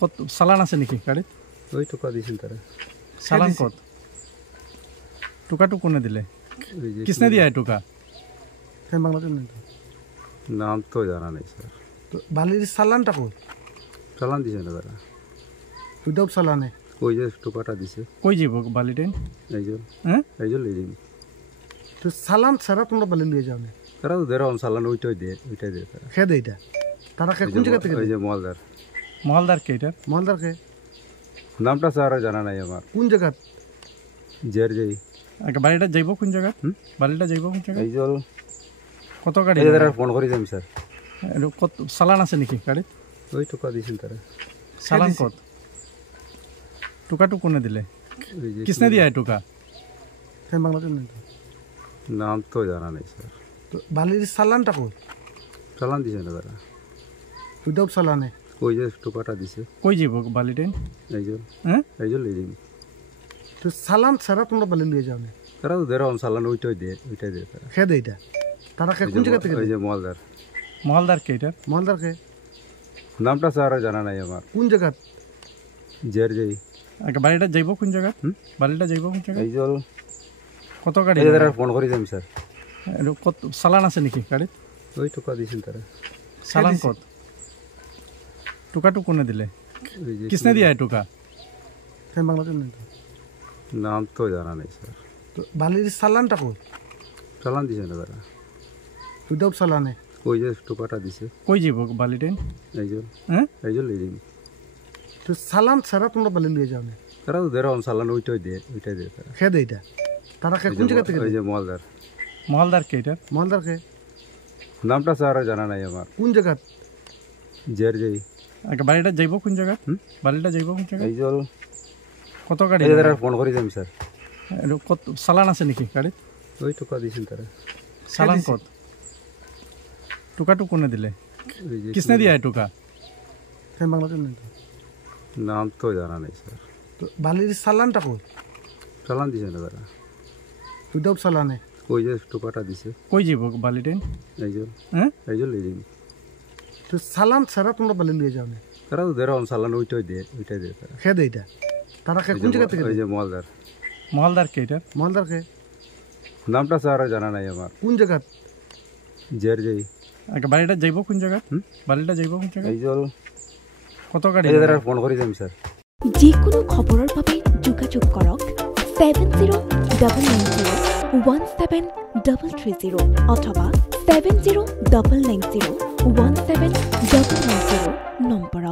কত চালান আছে নাকি গাড়িত? ওই টোকা দিয়েছেন তারা। চালান কত? টোকাটো কোনে দিলে? কিসনে দিয়া টোকা? নাম তো জানা নেই স্যার। বালির চালানটা কই? চালান দিয়েছে না তারা। উইদাউট চালানে ওই যে টোকাটা দিছে। কই যাব বালিটা? এইজন হ্যাঁ এইজন লিয়ে যাবি। তো চালান ছাড়া তোমরা বালি লিয়ে যাও না? তারা তো দেড় চালান ওইটাই দিয়ে তারা। খেয়ে দেয় এটা তারা খেয়ে কোন জায়গা থেকে? ওই যে মলদার। মহলদার কে এটা? মলদার খেয়ে নামটা স্যার জানা নাই আমার। কোন জায়গা? জের যাই বাড়িটা যাইব কোন জায়গা? বাড়িটা যাইব কোন জায়গা? এইজন কত গাড়ি? এই তারা ফোন করে যাবি স্যার। কত চালান আছে নাকি গাড়িত? ওই টোকা দিয়েছেন তারা। চালান কত? টোকাটো কোনে দিলে? কিসনে দিয়া টোকা? নাম তো জানা নেই স্যার। বালির চালানটা কই? চালান দিয়েছে না তারা। উইদাউট চালানে ওই যে টোকাটা দিছে। কই যাব বালিটা? এইজন হ্যাঁ এইজন লিয়ে যাবি। তো চালান ছাড়া তোমরা বালি লিয়ে যাও না? তারা তো দেড় চালান ওইটাই দিয়ে তারা। খেয়ে দেয় এটা তারা খেয়ে কোন জায়গা থেকে? ওই যে মলদার। মহলদার কে এটা? মলদার খেয়ে নামটা স্যার জানা নাই আমার। কোন জায়গা? জের যাই বাড়িটা যাইব কোন জায়গা? বাড়িটা যাইব কোন জায়গা? এইজন কত গাড়ি? এই তারা ফোন করে যাবি স্যার। কত চালান আছে নাকি গাড়িত? ওই টোকা দিয়েছেন তারা। চালান কত? টোকাটো কোনে দিলে? কিসনে দিয়া টোকা? নাম তো জানা নেই স্যার। বালির চালানটা কই? চালান দিয়েছে না তারা। উইদাউট চালানে ওই যে টোকাটা দিছে। কই যাব বালিটা? এইজন হ্যাঁ এইজন লিয়ে যাবি। তো চালান ছাড়া তোমরা বালি লিয়ে যাও না? তারা তো দেড় চালান ওইটাই দিয়ে তারা। খেয়ে দেয় এটা তারা খেয়ে কোন জায়গা থেকে? ওই যে মলদার। মহলদার কে এটা? মলদার খেয়ে নামটা স্যার জানা নাই আমার। কোন জায়গা? জের যাই বাড়িটা যাইব কোন জায়গা? বাড়িটা যাইব কোন জায়গা? এইজন কত গাড়ি? এই তারা ফোন করে যাবি স্যার। কত চালান আছে নাকি গাড়িত? ওই টোকা দিয়েছেন তারা। চালান কত? টোকাটো কোনে দিলে? কিসনে দিয়া টোকা? নাম তো জানা নেই স্যার। বালির চালানটা কই? চালান দিয়েছে না তারা। উইদাউট চালানে ওই যে টোকাটা দিছে। কই যাব বালিটা? এইজন হ্যাঁ এইজন লিয়ে যাবি। তো চালান ছাড়া তোমরা বালি লিয়ে যাও না? তারা তো দেড় চালান ওইটাই দিয়ে তারা। খেয়ে দেয় এটা তারা খেয়ে কোন জায়গা থেকে? ওই যে মলদার। মহলদার কে এটা? মলদার খেয়ে নামটা স্যার জানা নাই আমার। কোন জায়গা? জের যাই বাড়িটা যাইব কোন জায়গা? বাড়িটা যাইব কোন জায়গা? এইজন কত গাড়ি? এই তারা ফোন করে যাবি স্যার। যিকোনো খবৰৰ বাবে যোগাযোগ কৰক 7090173330 অথবা 7099017990 নম্বৰত।